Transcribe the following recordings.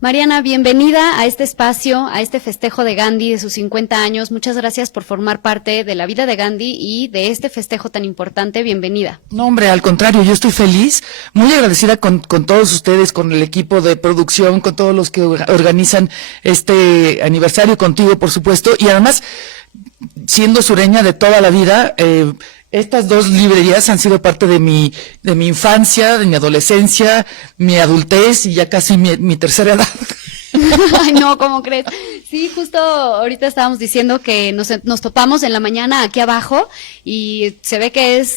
Mariana, bienvenida a este espacio, a este festejo de Gandhi de sus 50 años. Muchas gracias por formar parte de la vida de Gandhi y de este festejo tan importante. Bienvenida. No, hombre, al contrario, yo estoy feliz, muy agradecida con todos ustedes, con el equipo de producción, con todos los que organizan este aniversario, contigo, por supuesto, y además, siendo sureña de toda la vida, estas dos librerías han sido parte de mi infancia, de mi adolescencia, mi adultez y ya casi mi tercera edad. Ay, no, ¿cómo crees? Sí, justo ahorita estábamos diciendo que nos topamos en la mañana aquí abajo y se ve que es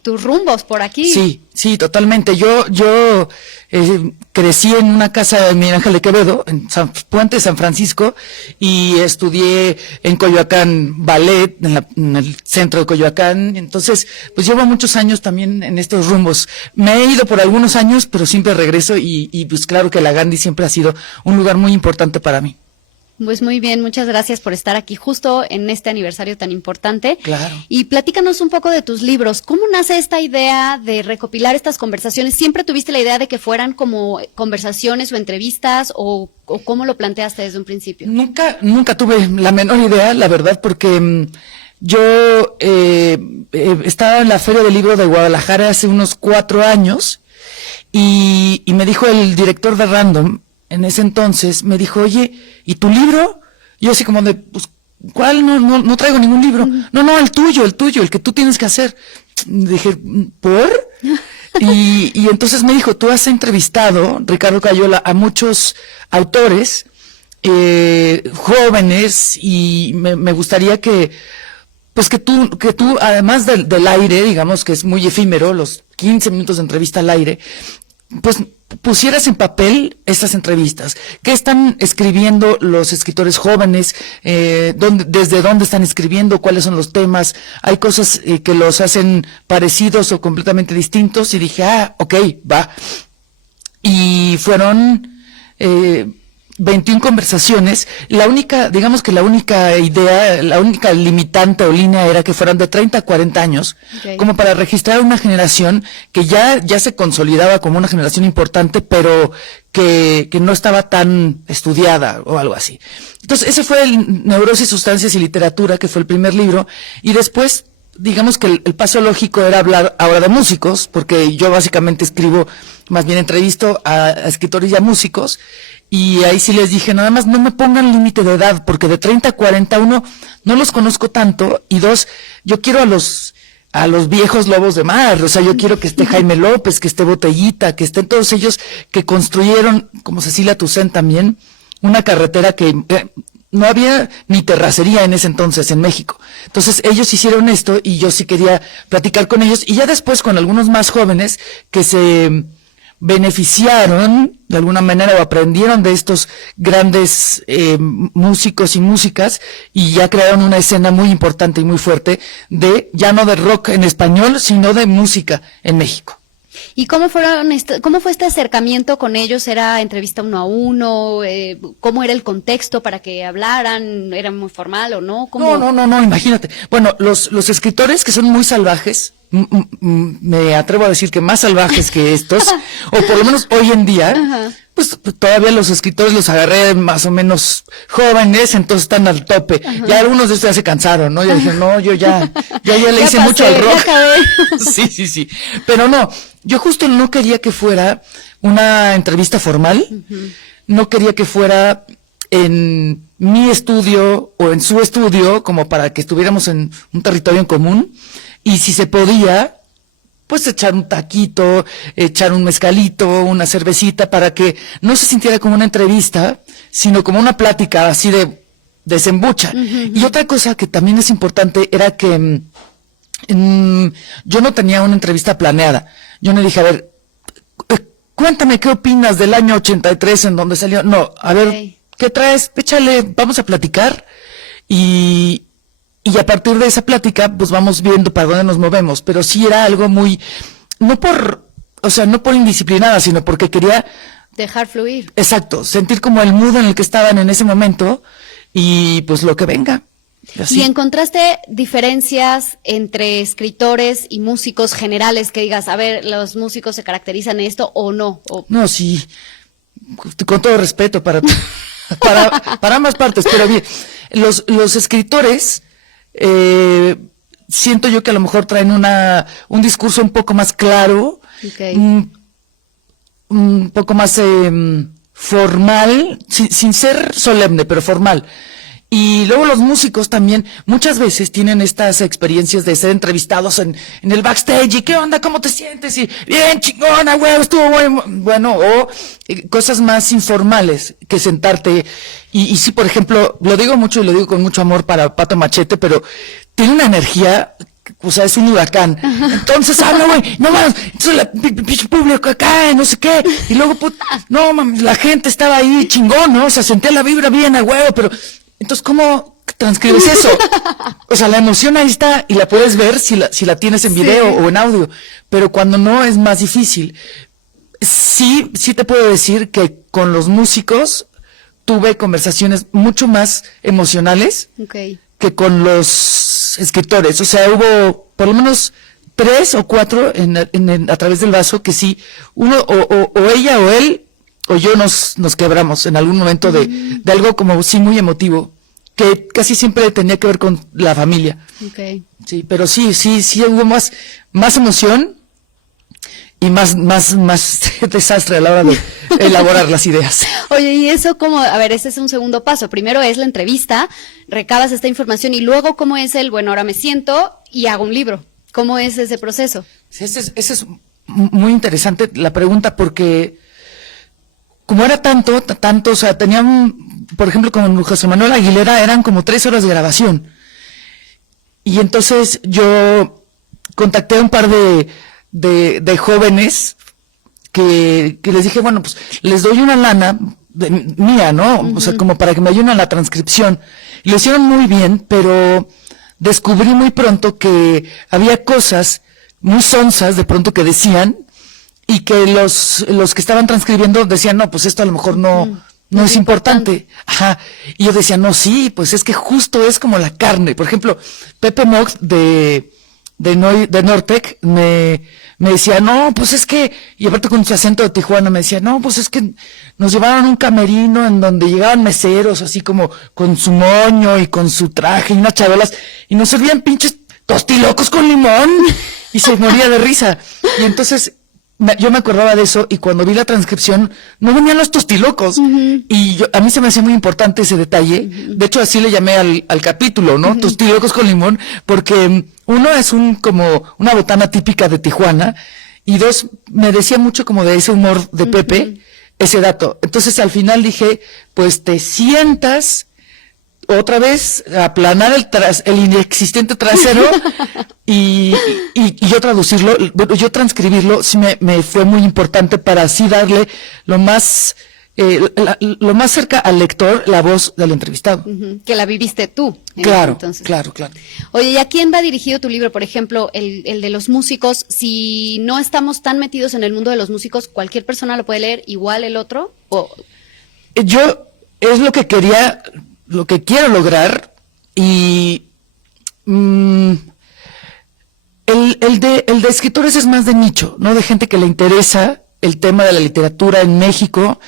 tus rumbos por aquí. Sí, totalmente. Yo crecí en una casa de Miguel Ángel de Quevedo, en Puente San Francisco, y estudié en Coyoacán ballet, en el centro de Coyoacán. Entonces, pues llevo muchos años también en estos rumbos. Me he ido por algunos años, pero siempre regreso y pues claro que la Gandhi siempre ha sido un lugar muy importante para mí. Pues muy bien, muchas gracias por estar aquí justo en este aniversario tan importante. Claro. Y platícanos un poco de tus libros. ¿Cómo nace esta idea de recopilar estas conversaciones? ¿Siempre tuviste la idea de que fueran como conversaciones o entrevistas o cómo lo planteaste desde un principio? Nunca tuve la menor idea, la verdad, porque yo estaba en la Feria del Libro de Guadalajara hace unos 4 años y me dijo el director de Random, en ese entonces, me dijo, oye, ¿y tu libro? Yo así como de, pues, ¿cuál? No traigo ningún libro. No, el tuyo, el que tú tienes que hacer. Dije, ¿por? Y entonces me dijo, tú has entrevistado, Ricardo Cayola, a muchos autores, jóvenes, y me gustaría que tú, además del aire, digamos que es muy efímero, los 15 minutos de entrevista al aire, pues pusieras en papel estas entrevistas. ¿Qué están escribiendo los escritores jóvenes? ¿Desde dónde están escribiendo? ¿Cuáles son los temas? Hay cosas que los hacen parecidos o completamente distintos. Y dije, ok, va. Y fueron 21 conversaciones. Digamos que la única idea, la única limitante o línea era que fueran de 30 a 40 años, okay, como para registrar una generación que ya se consolidaba como una generación importante, pero que no estaba tan estudiada o algo así. Entonces, ese fue el Neurosis, Sustancias y Literatura, que fue el primer libro, y después, digamos que el paso lógico era hablar ahora de músicos, porque yo básicamente más bien entrevisto a escritores y a músicos, y ahí sí les dije, nada más no me pongan límite de edad, porque de 30 a 40, uno, no los conozco tanto, y dos, yo quiero a los viejos lobos de mar, o sea, yo quiero que esté Jaime López, que esté Botellita, que estén todos ellos que construyeron, como Cecilia Toussaint también, una carretera que no había ni terracería en ese entonces en México. Entonces ellos hicieron esto y yo sí quería platicar con ellos, y ya después con algunos más jóvenes que se beneficiaron de alguna manera o aprendieron de estos grandes músicos y músicas, y ya crearon una escena muy importante y muy fuerte ya no de rock en español, sino de música en México. ¿Y cómo fue este acercamiento con ellos? ¿Era entrevista 1 a 1? ¿Cómo era el contexto para que hablaran? ¿Era muy formal o no? ¿Cómo? No, imagínate. Bueno, los escritores que son muy salvajes, me atrevo a decir que más salvajes que estos, o por lo menos hoy en día, uh-huh, pues todavía los escritores los agarré más o menos jóvenes, entonces están al tope. Uh-huh. Ya algunos de estos ya se cansaron, ¿no? Ya dije, no, yo ya le hice mucho al rock. Sí. Pero no, yo justo no quería que fuera una entrevista formal, uh-huh, no quería que fuera en mi estudio o en su estudio, como para que estuviéramos en un territorio en común, y si se podía, pues echar un taquito, echar un mezcalito, una cervecita, para que no se sintiera como una entrevista, sino como una plática así de desembucha. Uh-huh. Y otra cosa que también es importante era que yo no tenía una entrevista planeada. Yo no dije, a ver, cuéntame qué opinas del año 83 en donde salió. No, a ver, ¿qué traes? Échale, vamos a platicar y a partir de esa plática, pues vamos viendo para dónde nos movemos. Pero sí era algo muy, no por indisciplinada, sino porque quería dejar fluir. Exacto, sentir como el mood en el que estaban en ese momento y pues lo que venga. ¿Y encontraste diferencias entre escritores y músicos generales que digas, a ver, los músicos se caracterizan en esto o no? No, sí. con todo respeto para ambas partes, pero bien, los escritores, siento yo que a lo mejor traen un discurso un poco más claro, Okay. un poco más formal, sin ser solemne, pero formal. Y luego los músicos también muchas veces tienen estas experiencias de ser entrevistados en el backstage, y ¿qué onda? ¿Cómo te sientes? Y bien chingona, güey, estuvo muy bueno, o cosas más informales que sentarte. Y sí, por ejemplo, lo digo mucho y lo digo con mucho amor para Pato Machete, pero tiene una energía, o sea, es un huracán. Entonces habla, güey, no mames, entonces la pinche público acá, no sé qué, y luego, no mames, la gente estaba ahí chingón, ¿no? O sea, sentía la vibra bien a huevo, pero entonces, ¿cómo transcribes eso? O sea, la emoción ahí está y la puedes ver si la tienes en video o en audio, pero cuando no es más difícil. Sí te puedo decir que con los músicos tuve conversaciones mucho más emocionales Okay. que con los escritores. O sea, hubo por lo menos 3 o 4 a través del vaso que sí, uno o ella o él o yo nos quebramos en algún momento de algo como sí muy emotivo, que casi siempre tenía que ver con la familia. Okay. Sí, pero sí hubo más emoción y más desastre a la hora de elaborar las ideas. Oye, y eso como, a ver, ese es un segundo paso. Primero es la entrevista, recabas esta información y luego cómo es bueno, ahora me siento y hago un libro. ¿Cómo es ese proceso? Ese es muy interesante la pregunta, porque como era tanto, o sea, tenían, por ejemplo, con José Manuel Aguilera, eran como 3 horas de grabación. Y entonces yo contacté a un par de jóvenes que les dije, bueno, pues les doy una lana mía, ¿no? O sea, como para que me ayuden a la transcripción. Y lo hicieron muy bien, pero descubrí muy pronto que había cosas muy sonsas de pronto que decían, y que los que estaban transcribiendo decían, no, pues esto a lo mejor no es importante. Ajá. Y yo decía, no, sí, pues es que justo es como la carne. Por ejemplo, Pepe Mox de Nortec me decía, no, pues es que, y aparte con su acento de Tijuana me decía, no, pues es que nos llevaron a un camerino en donde llegaban meseros así como con su moño y con su traje y unas charolas, y nos servían pinches tostilocos con limón, y se moría de risa. Y entonces yo me acordaba de eso, y cuando vi la transcripción no venían los tostilocos, y a mí se me hacía muy importante ese detalle. De hecho así le llamé al capítulo, ¿no? Tostilocos con limón, porque uno es como una botana típica de Tijuana, y 2, me decía mucho como de ese humor de Pepe, ese dato. Entonces al final dije, pues te sientas otra vez a aplanar el inexistente trasero y yo traducirlo, yo transcribirlo, sí me fue muy importante para así darle lo más cerca al lector la voz del entrevistado. Que la viviste tú. Claro, entonces. claro. Oye, ¿y a quién va dirigido tu libro? Por ejemplo, el de los músicos. Si no estamos tan metidos en el mundo de los músicos, ¿cualquier persona lo puede leer igual el otro? Yo es lo que quiero lograr, y el de escritores es más de nicho, ¿no? De gente que le interesa el tema de la literatura en México,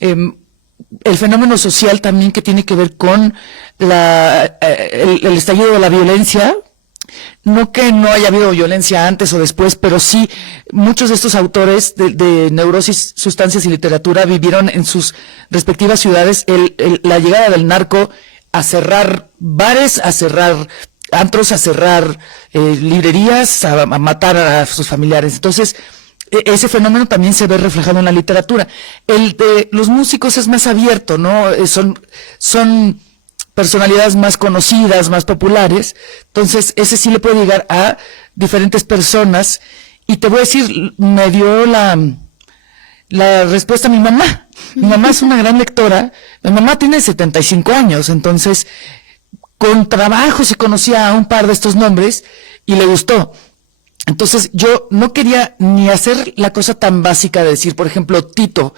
el fenómeno social también que tiene que ver con el estallido de la violencia. No que no haya habido violencia antes o después, pero sí muchos de estos autores de Neurosis, Sustancias y Literatura vivieron en sus respectivas ciudades la llegada del narco a cerrar bares, a cerrar antros, a cerrar librerías, a matar a sus familiares. Entonces, ese fenómeno también se ve reflejado en la literatura. El de los músicos es más abierto, ¿no? Son personalidades más conocidas, más populares. Entonces, ese sí le puede llegar a diferentes personas. Y te voy a decir, me dio la respuesta a mi mamá. Mi mamá es una gran lectora. Mi mamá tiene 75 años, entonces, con trabajo se conocía a un par de estos nombres y le gustó. Entonces, yo no quería ni hacer la cosa tan básica de decir, por ejemplo, Tito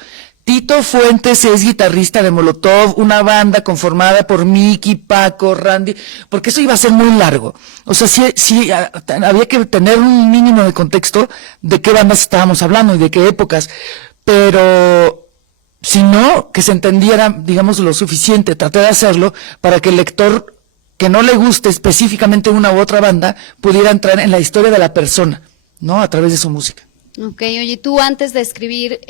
Fuentes es guitarrista de Molotov, una banda conformada por Mickey, Paco, Randy, porque eso iba a ser muy largo. O sea, sí había que tener un mínimo de contexto de qué bandas estábamos hablando y de qué épocas. Pero sino que se entendiera, digamos, lo suficiente. Traté de hacerlo para que el lector que no le guste específicamente una u otra banda pudiera entrar en la historia de la persona, ¿no? A través de su música. Ok, oye, tú antes de escribir,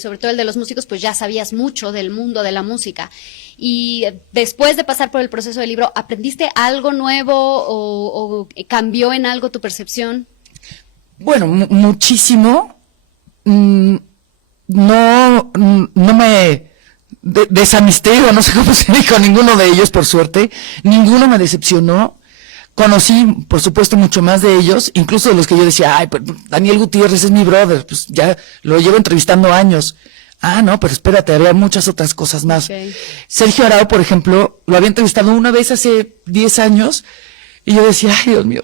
sobre todo el de los músicos, pues ya sabías mucho del mundo de la música. Y después de pasar por el proceso del libro, ¿aprendiste algo nuevo o cambió en algo tu percepción? Bueno, muchísimo. No me desamisté, o no sé cómo se dijo, ninguno de ellos, por suerte. Ninguno me decepcionó. Conocí, por supuesto, mucho más de ellos, incluso de los que yo decía, ay, pues Daniel Gutiérrez es mi brother, pues ya lo llevo entrevistando años. Ah, no, pero espérate, había muchas otras cosas más. Okay. Sergio Arau, por ejemplo, lo había entrevistado una vez hace 10 años, y yo decía, ay, Dios mío,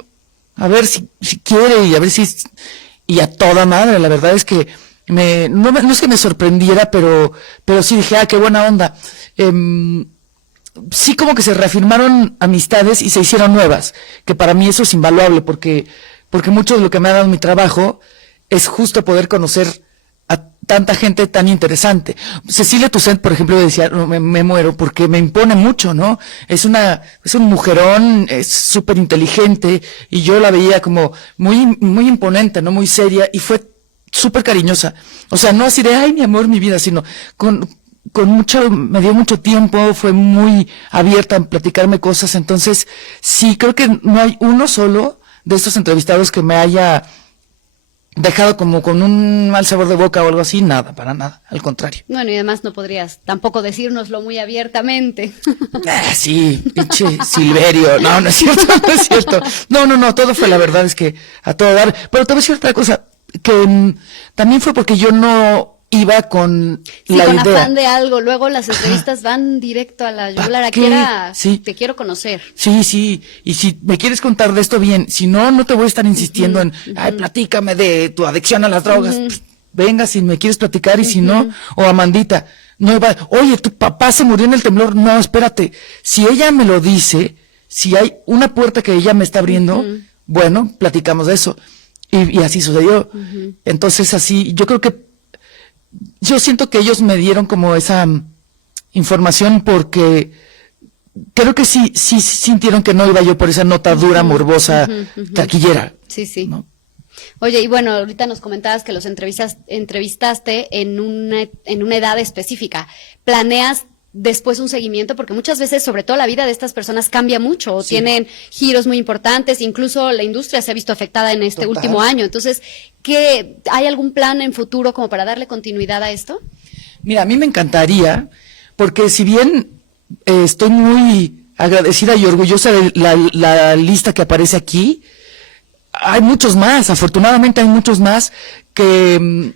a ver si quiere, y a ver si... Y a toda madre, la verdad es que no es que me sorprendiera, pero sí dije, ah, qué buena onda. Sí, como que se reafirmaron amistades y se hicieron nuevas, que para mí eso es invaluable, porque mucho de lo que me ha dado mi trabajo es justo poder conocer a tanta gente tan interesante. Cecilia Toussaint, por ejemplo, decía, me muero porque me impone mucho, ¿no? Es un mujerón, es súper inteligente, y yo la veía como muy imponente, ¿no? Muy seria, y fue súper cariñosa. O sea, no así de, ay, mi amor, mi vida, sino me dio mucho tiempo, fue muy abierta en platicarme cosas. Entonces, sí, creo que no hay uno solo de estos entrevistados que me haya dejado como con un mal sabor de boca o algo así, nada, para nada, al contrario. Bueno, y además no podrías tampoco decírnoslo muy abiertamente. Sí, pinche Silverio, no es cierto, no es cierto. No, todo fue, la verdad es que a todo dar. Pero te voy a decir otra cosa, que también fue porque yo no iba con la con idea. Afán de algo, luego las entrevistas van directo a la yugular, aquí era, sí, te quiero conocer. Sí, y si me quieres contar de esto bien, si no te voy a estar insistiendo en, ay, platícame de tu adicción a las drogas, pues, venga, si me quieres platicar, y si no, o Amandita, no iba, oye, tu papá se murió en el temblor, no, espérate, si ella me lo dice, si hay una puerta que ella me está abriendo, bueno, platicamos de eso, y así sucedió. Entonces así, yo siento que ellos me dieron como esa información porque creo que sí sintieron que no iba yo por esa nota dura, morbosa, taquillera. Sí. ¿No? Oye, y bueno, ahorita nos comentabas que los entrevistaste en una edad específica. ¿Planeas después un seguimiento? Porque muchas veces, sobre todo, la vida de estas personas cambia mucho, o tienen giros muy importantes, incluso la industria se ha visto afectada en este último año. Entonces, ¿hay algún plan en futuro como para darle continuidad a esto? Mira, a mí me encantaría, porque si bien estoy muy agradecida y orgullosa de la lista que aparece aquí, hay muchos más, afortunadamente hay muchos más que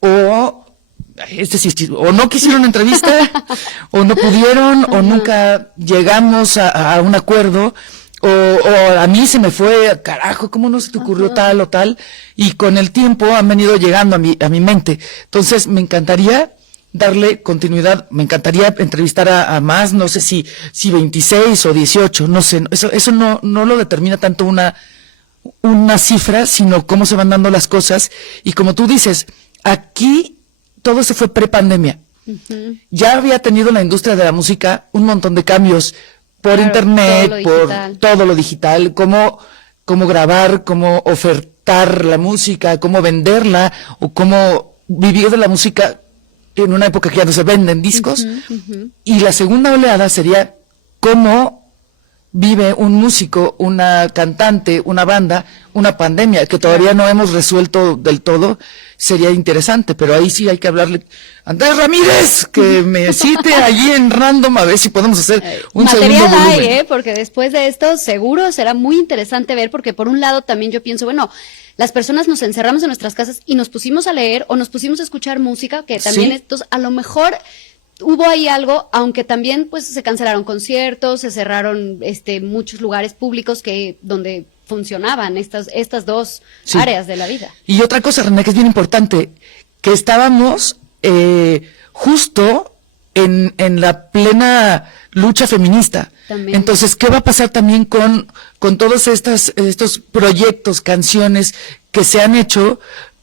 o no quisieron entrevista, o no pudieron, o nunca llegamos a un acuerdo, o a mí se me fue, carajo, ¿cómo no se te ocurrió tal o tal? Y con el tiempo han venido llegando a mi mente. Entonces, me encantaría darle continuidad, me encantaría entrevistar a más, no sé si 26 o 18, no sé, eso no lo determina tanto una cifra, sino cómo se van dando las cosas. Y como tú dices, aquí todo se fue pre-pandemia. Ya había tenido la industria de la música un montón de cambios por internet, por todo lo digital, cómo grabar, cómo ofertar la música, cómo venderla, o cómo vivir de la música en una época que ya no se venden discos. Y la segunda oleada sería cómo vive un músico, una cantante, una banda, una pandemia, que todavía no hemos resuelto del todo. Sería interesante, pero ahí sí hay que hablarle a Andrés Ramírez, que me cite allí en Random, a ver si podemos hacer un segundo volumen. Material hay, porque después de esto seguro será muy interesante ver, porque por un lado también yo pienso, bueno, las personas nos encerramos en nuestras casas y nos pusimos a leer o nos pusimos a escuchar música, que también estos, a lo mejor hubo ahí algo, aunque también pues se cancelaron conciertos, se cerraron muchos lugares públicos donde funcionaban estas dos áreas de la vida. Y otra cosa, René, que es bien importante, que estábamos justo en la plena lucha feminista. También. Entonces, ¿qué va a pasar también con todos estos proyectos, canciones que se han hecho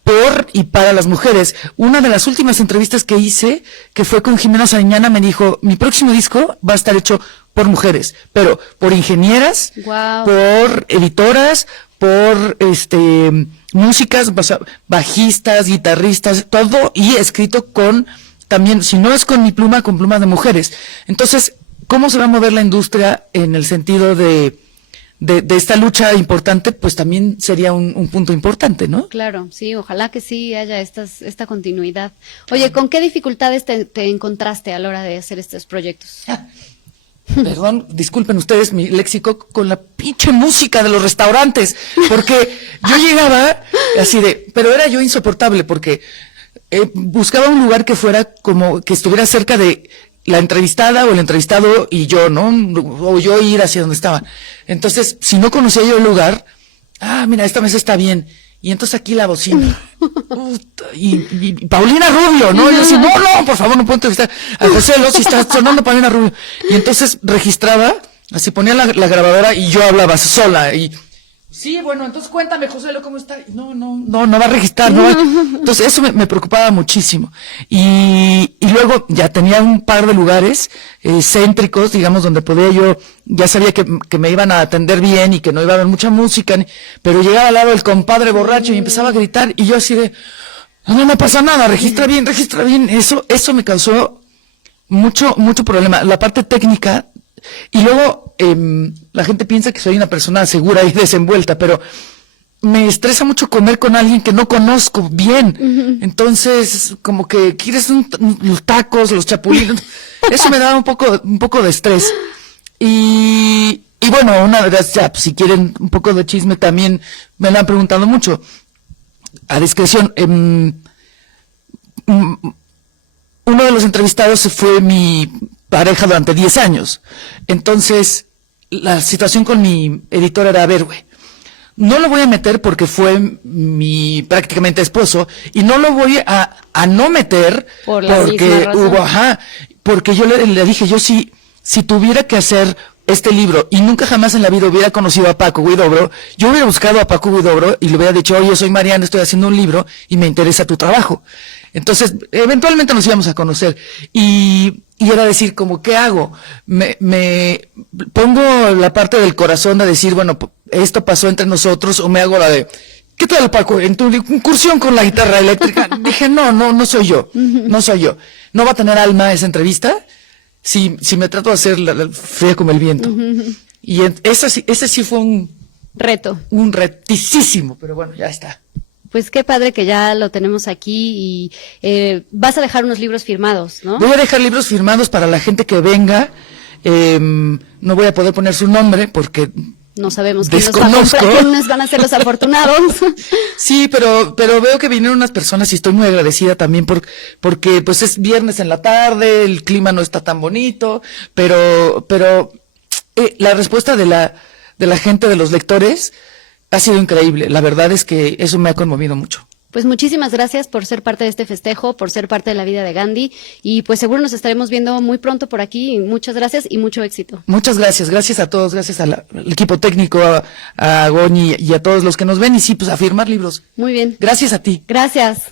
por y para las mujeres. Una de las últimas entrevistas que hice, que fue con Jimena Sariñana, me dijo, mi próximo disco va a estar hecho por mujeres, pero por ingenieras, Wow. por editoras, por músicas, bajistas, guitarristas, todo, y escrito con, también, si no es con mi pluma, con plumas de mujeres. Entonces, ¿cómo se va a mover la industria en el sentido de esta lucha importante? Pues también sería un punto importante, ¿no? Claro, sí, ojalá que sí haya esta continuidad. Oye, ¿con qué dificultades te encontraste a la hora de hacer estos proyectos? Perdón, disculpen ustedes mi léxico, con la pinche música de los restaurantes, porque yo llegaba así pero era yo insoportable, porque buscaba un lugar que fuera como, que estuviera cerca de la entrevistada o el entrevistado y yo, ¿no? O yo ir hacia donde estaba. Entonces, si no conocía yo el lugar, mira, esta mesa está bien. Y entonces aquí la bocina. Y Paulina Rubio, ¿no? Y yo así, no, por favor, no puedo entrevistar a José Lo, si está sonando Paulina Rubio. Y entonces registraba, así ponía la grabadora y yo hablaba sola. Y sí, bueno, entonces cuéntame, José Lo, ¿cómo está? No va a registrar, no va. Entonces eso me preocupaba muchísimo. Y luego ya tenía un par de lugares céntricos, digamos, donde podía yo, ya sabía que me iban a atender bien y que no iba a haber mucha música, pero llegaba al lado del compadre borracho y empezaba a gritar y yo así de, no pasa nada, registra bien. Eso me causó mucho problema. La parte técnica. Y luego la gente piensa que soy una persona segura y desenvuelta, pero me estresa mucho comer con alguien que no conozco bien. Entonces, como que quieres los tacos, los chapulines. Eso me da un poco de estrés. Y bueno, una vez ya, si quieren un poco de chisme también, me lo han preguntado mucho. A discreción, uno de los entrevistados fue mi pareja durante 10 años. Entonces, la situación con mi editor era, a ver, güey, no lo voy a meter porque fue mi prácticamente esposo, y no lo voy a no meter porque porque yo le dije, yo si tuviera que hacer este libro y nunca jamás en la vida hubiera conocido a Paco Huidobro, yo hubiera buscado a Paco Huidobro y le hubiera dicho, oye, soy Mariana, estoy haciendo un libro y me interesa tu trabajo. Entonces, eventualmente nos íbamos a conocer y era decir, como, ¿qué hago? Me pongo la parte del corazón de decir, bueno, esto pasó entre nosotros, o me hago la de, ¿qué tal, Paco? En tu incursión con la guitarra eléctrica. Dije, no soy yo, no soy yo. No va a tener alma esa entrevista si me trato de hacer la fría como el viento. Y ese sí fue un reto. Un reticísimo, pero bueno, ya está. Pues qué padre que ya lo tenemos aquí y vas a dejar unos libros firmados, ¿no? Voy a dejar libros firmados para la gente que venga. No voy a poder poner su nombre porque no sabemos quiénes van a ser los afortunados. Sí, pero veo que vinieron unas personas y estoy muy agradecida también porque pues es viernes en la tarde, el clima no está tan bonito, pero la respuesta de la gente, de los lectores, ha sido increíble. La verdad es que eso me ha conmovido mucho. Pues muchísimas gracias por ser parte de este festejo, por ser parte de la vida de Gandhi, y pues seguro nos estaremos viendo muy pronto por aquí. Muchas gracias y mucho éxito. Muchas gracias, gracias a todos, gracias al equipo técnico, a Goñi y a todos los que nos ven, y sí, pues a firmar libros. Muy bien. Gracias a ti. Gracias.